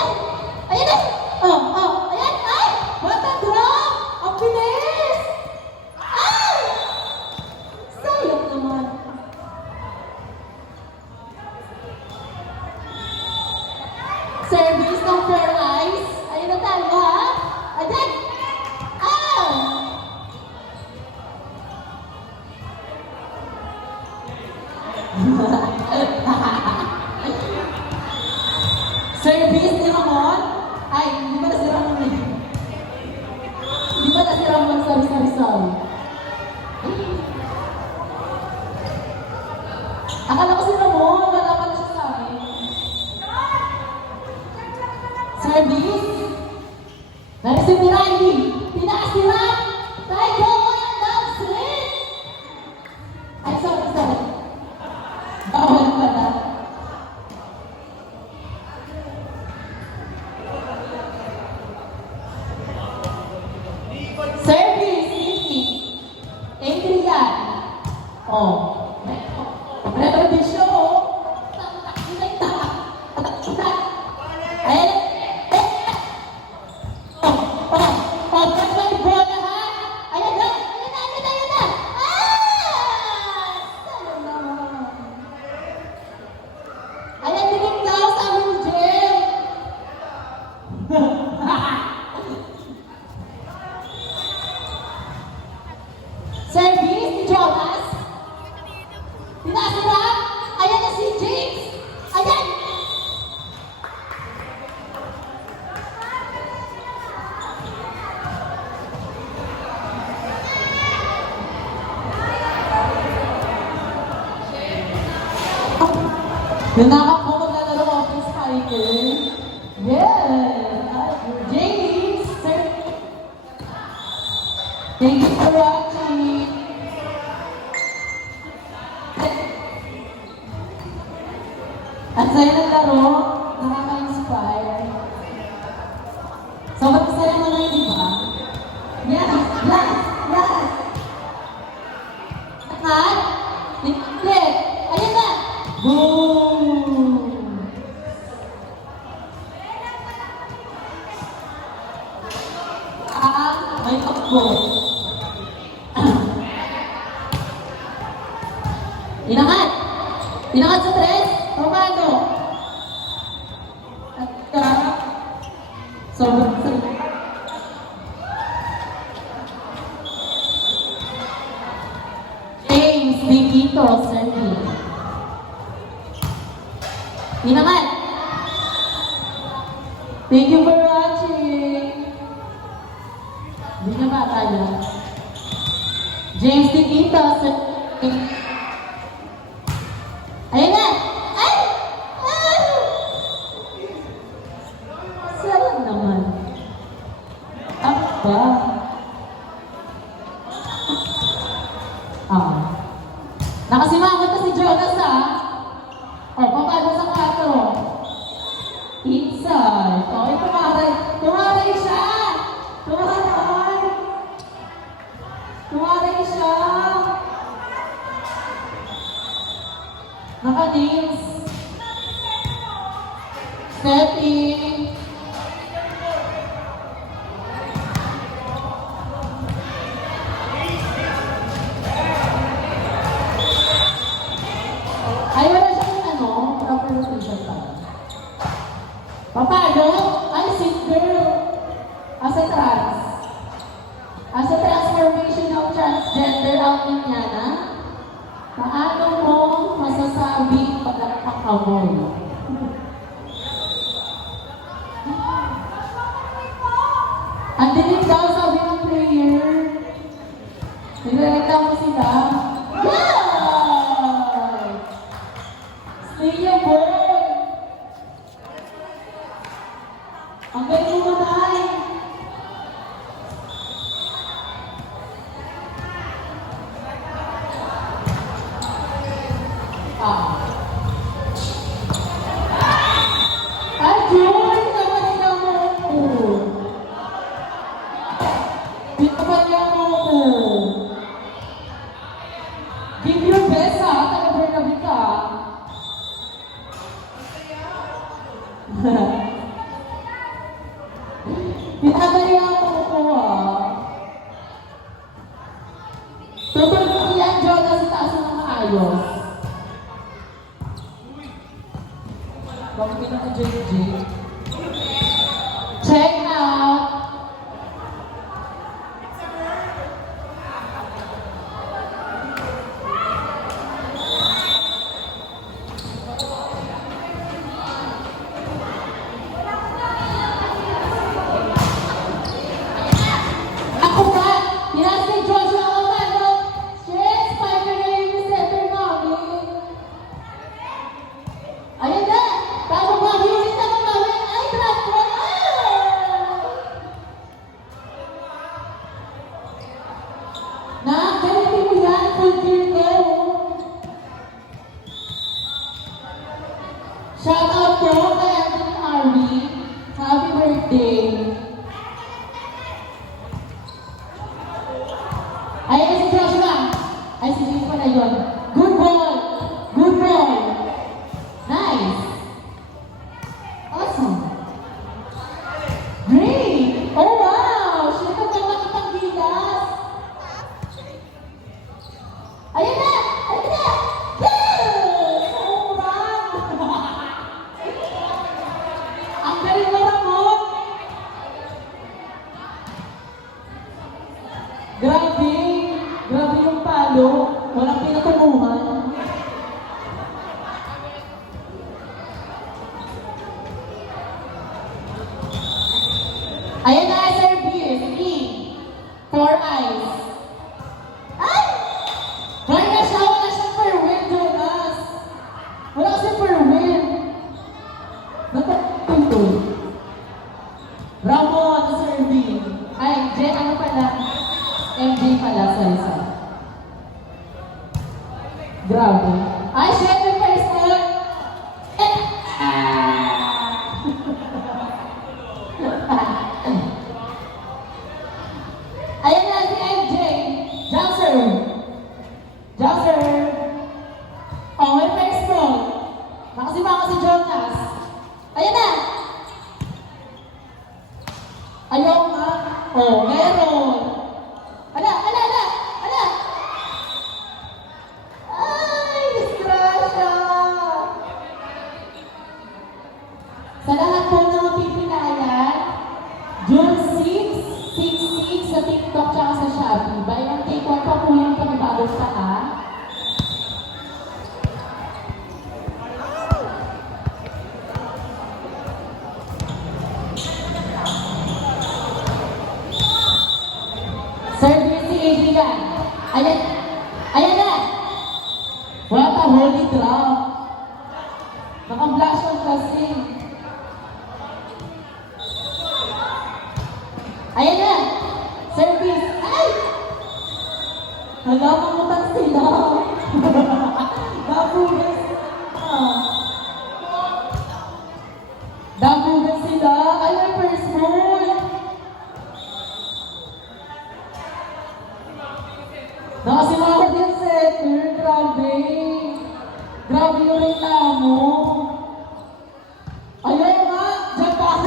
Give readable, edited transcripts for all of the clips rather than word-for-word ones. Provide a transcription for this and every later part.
na! Ayan na! Ayan! Ay! What a drop! Ang bilis! Ay! Sayang naman. Service ng Fair Eyes. Ayun na tayo, ha? Ayan! Ah! Service ni Ramon? Ay, hindi ba na si Ramon eh? Hindi ba na si Ramon? Sorry. Akala ko si Ramon, wala pa na siya sa akin. Service? Na-receive ni Riley. Tinaas ni Ram. Tayo ko yung dancing. Ay, sorry. Bawal pala. Service, Adrian. Retrovision. Ayan. Pagkakay bola ha. Ayan na. Sayang naman. Ayan, dinig daw sa aming gym. Service ni Jonas. Tinasira. Ayan na si James. Ayan. Nanakap mo maglalaro ng office fighter. Yeah. James. Thank you for watching. At sa'yo ng laro, nakaka-inspire. Sobrang saya mo na, di ba? Yes! At, likit! Ayun na! Boom! May takbo. Inangat sa tres. Romano. At sobrang sarap. James Bigito, serving. Inangat. Thank you for watching. Hindi niya ba tayo? James Bigito, serving. Ayan na! Ay! Sayang naman. Apa? Nakasimangot na si Jonas ha? Papalo sa 4. Inside. Tumaray siya! Tumaray siya! Naka-nails. Stepping. Ay, wala siyang proper rotation pa. Papano? Ay, sit girl. As a transformation of transgender outing niya na, paano mo masasabi pagkakamoy? Ang dilim daw sabi ng prayer. Nilalagyan mo sila. Yeah! Stay your boy! Ang galing mo tayo! Give your best ha, taga-Bernabe ka. Pinagalihan ko po Tutulog ko yan, Jonah, sa taas ng maayos. Bakit pinaka-JJ? Check out! Ako ba? Pinasa ni Joshua ako ba, no? Shit, spider na yung center namin. Ayan na! Tama ba? Viewers na mga ay, drop ko! Nakakalitin mo yan, full gear ko. Shout out po kay Anthony Army. Happy birthday! Ay, si Joshua! Ay, si Jim pala yun. Good boy! Good boy! Nice! Awesome! Great! Oh, wow! Siya ka ba makitang bigas? Ayan na! Ayan na! Yes! Oh, wow! Ang galing mo, Ramon! Grabe! Grabe yung palo. Walang pinatunguhan. Ayan na, service. Sige. 4 eyes. Ay! Wala na siya. Wala siyang per win, Jonas. Wala siyang per win. Nagpapintol. Ramon, service. Ay, Jen, ano pala? MJ pala, sorry. Grabe. Ay, syempre, first one. Ayan na si MJ. Johnson. Johnson. Oh, may first one. Nakasimango si Jonas. Ayan na. Ayaw nga. Oh, meron. Ala! Ay, disgrasya! Sa lahat po ng mapipilayan, June 6 sa TikTok tsaka sa Shopee. Buy one take one pa po yung panibagong saka. Service si Adrian. Ayan na! What a holy drop! Naka-blush on kasi. Ayan na! Service! Ay! Hala, mamutan sila. Dabugan Dabugan sila. Ay, may first moon. Nakasimahod yung setter. Grabe. Grabe yung reklamo. Ayaw nga. Japan.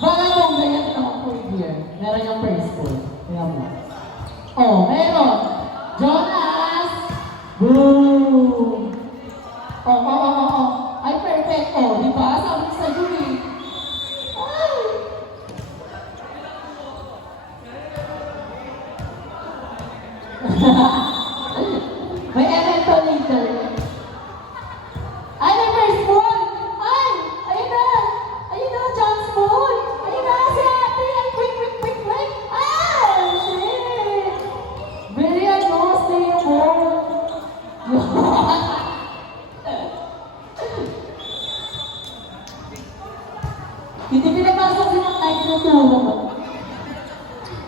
Baka kung ganyan naman po year. Meron yung first pool. Tingnan mo. Oh, meron. Jonas. Boom. Oh. Ay, perfect. Oh, di ba? Sabi sa Julie. Ay. May evento later. Ay, may first pool. Ay, ayun na, John's pool. Ayun na, si Ate. Ay, quick. Ay, shit. Very stable. Hindi pinapasok si Manay, tinutulong.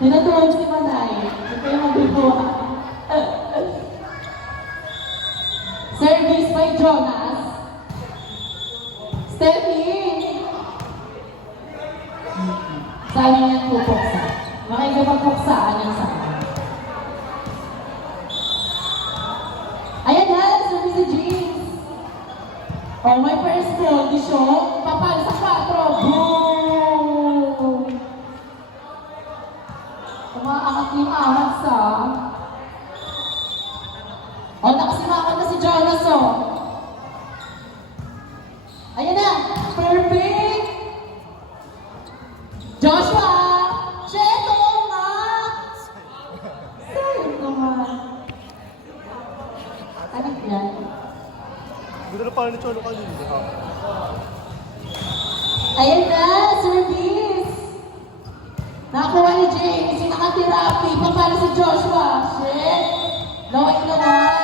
Tinutulong si Manay. Ito yung magagawa. Service by Jonas. Stephanie. Sabi niya pupuksa. Makikipagpuksaan niya sa akin. Ayan na, service si James. Oh, may first goal, di siya. Papal sa 4. Boom! Umaangat yung ahas sa. Oh, nakasimangan na si Jonas, oh. Ayan na! Perfect! Joshua! Cheto nga! Sa'yo naman. Ano yan? Ganda na pala ni Cholo kanina. Ayan na! Service! Nakakuha ni James. Yung nakatirapi. Papalo si Joshua. Shit! Laway naman.